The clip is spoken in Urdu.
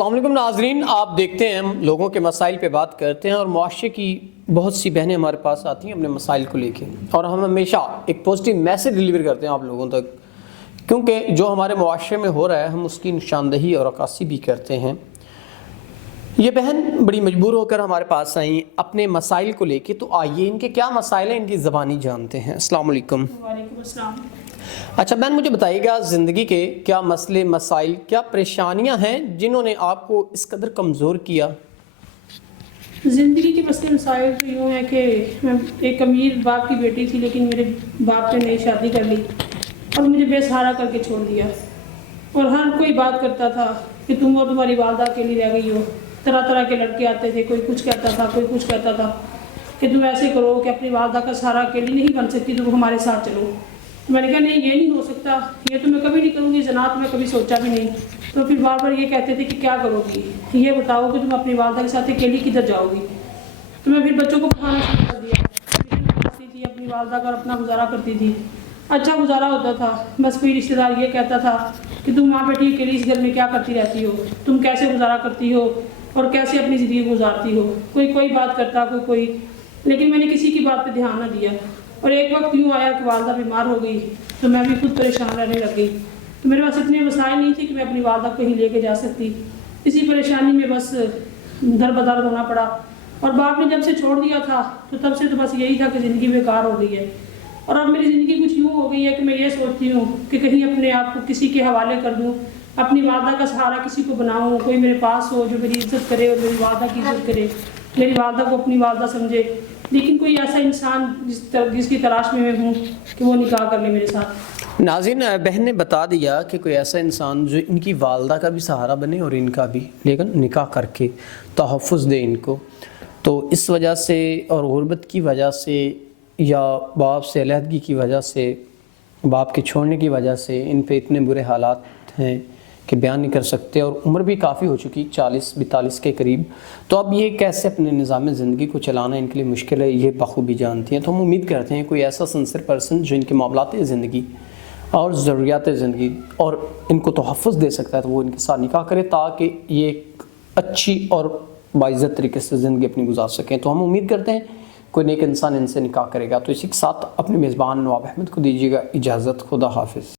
السلام علیکم ناظرین، آپ دیکھتے ہیں ہم لوگوں کے مسائل پہ بات کرتے ہیں اور معاشرے کی بہت سی بہنیں ہمارے پاس آتی ہیں اپنے مسائل کو لے کے، اور ہم ہمیشہ ایک پازیٹیو میسیج ڈیلیور کرتے ہیں آپ لوگوں تک، کیونکہ جو ہمارے معاشرے میں ہو رہا ہے ہم اس کی نشاندہی اور عکاسی بھی کرتے ہیں۔ یہ بہن بڑی مجبور ہو کر ہمارے پاس آئیں اپنے مسائل کو لے کے، تو آئیے ان کے کیا مسائل ہیں ان کی زبانی جانتے ہیں۔ السلام علیکم۔ وعلیکم السلام۔ اچھا بہن، مجھے بتائیے گا زندگی کے کیا مسئلے، مسائل، کیا پریشانیاں ہیں جنہوں نے آپ کو اس قدر کمزور کیا؟ زندگی کے مسئلے مسائل تو یوں ہیں کہ میں ایک امیر باپ کی بیٹی تھی، لیکن میرے باپ نے نئی شادی کر لی اور مجھے بے سہارا کر کے چھوڑ دیا، اور ہر کوئی بات کرتا تھا کہ تم اور تمہاری والدہ اکیلی رہ گئی ہو۔ طرح طرح کے لڑکے آتے تھے، کوئی کچھ کہتا تھا، کوئی کچھ کہتا تھا کہ تم ایسے کرو کہ اپنی والدہ کا سہارا اکیلی نہیں بن سکتی، تم ہمارے ساتھ چلو۔ میں نے کہا نہیں، یہ نہیں ہو سکتا، یہ تو میں کبھی نہیں کروں گی، زنا تو میں کبھی سوچا بھی نہیں۔ تو پھر بار بار یہ کہتے تھے کہ کیا کرو گی، یہ بتاؤ کہ تم اپنی والدہ کے ساتھ اکیلی کدھر جاؤ گی۔ تو میں پھر بچوں کو پڑھانا شروع کر دیا، پڑھتی تھی اپنی والدہ کا، اپنا گزارا کرتی تھی، اچھا گزارا ہوتا تھا۔ بس کوئی رشتہ دار یہ کہتا تھا کہ تم ماں بیٹی اکیلی اس گھر میں کیا کرتی رہتی ہو، تم کیسے گزارا کرتی ہو اور کیسے اپنی زندگی گزارتی ہو۔ کوئی بات کرتا، کوئی، لیکن میں نے کسی کی بات پہ دھیان نہ دیا۔ اور ایک وقت یوں آیا کہ والدہ بیمار ہو گئی تو میں بھی خود پریشان رہنے لگ گئی۔ تو میرے پاس اتنے وسائل نہیں تھے کہ میں اپنی والدہ کو کہیں لے کے جا سکتی۔ اسی پریشانی میں بس در بدر ہونا پڑا، اور باپ نے جب سے چھوڑ دیا تھا تو تب سے تو بس یہی تھا کہ زندگی بیکار ہو گئی ہے۔ اور اب میری زندگی کچھ یوں ہو گئی ہے کہ میں یہ سوچتی ہوں کہ کہیں اپنے آپ کو کسی کے حوالے کر دوں، اپنی والدہ کا سہارا کسی کو بناؤں، کوئی میرے پاس ہو جو میری عزت کرے اور میری والدہ کی عزت کرے، میری والدہ کو اپنی والدہ سمجھے، لیکن کوئی ایسا انسان جس کی تلاش میں ہوں کہ وہ نکاح کر لے میرے ساتھ۔ ناظرین، بہن نے بتا دیا کہ کوئی ایسا انسان جو ان کی والدہ کا بھی سہارا بنے اور ان کا بھی، لیکن نکاح کر کے تحفظ دے ان کو۔ تو اس وجہ سے اور غربت کی وجہ سے یا باپ سے علیحدگی کی وجہ سے، باپ کے چھوڑنے کی وجہ سے ان پہ اتنے برے حالات ہیں کہ بیان نہیں کر سکتے، اور عمر بھی کافی ہو چکی، 40-42 کے قریب۔ تو اب یہ کیسے اپنے نظام زندگی کو چلانا ان کے لیے مشکل ہے، یہ بخوبی جانتی ہیں۔ تو ہم امید کرتے ہیں کوئی ایسا سنسر پرسن جو ان کے معاملات زندگی اور ضروریات زندگی اور ان کو تحفظ دے سکتا ہے تو وہ ان کے ساتھ نکاح کرے، تاکہ یہ ایک اچھی اور باعزت طریقے سے زندگی اپنی گزار سکیں۔ تو ہم امید کرتے ہیں کوئی نیک انسان ان سے نکاح کرے گا۔ تو اسی کے ساتھ اپنے میزبان نواب احمد کو دیجیے گا اجازت۔ خدا حافظ۔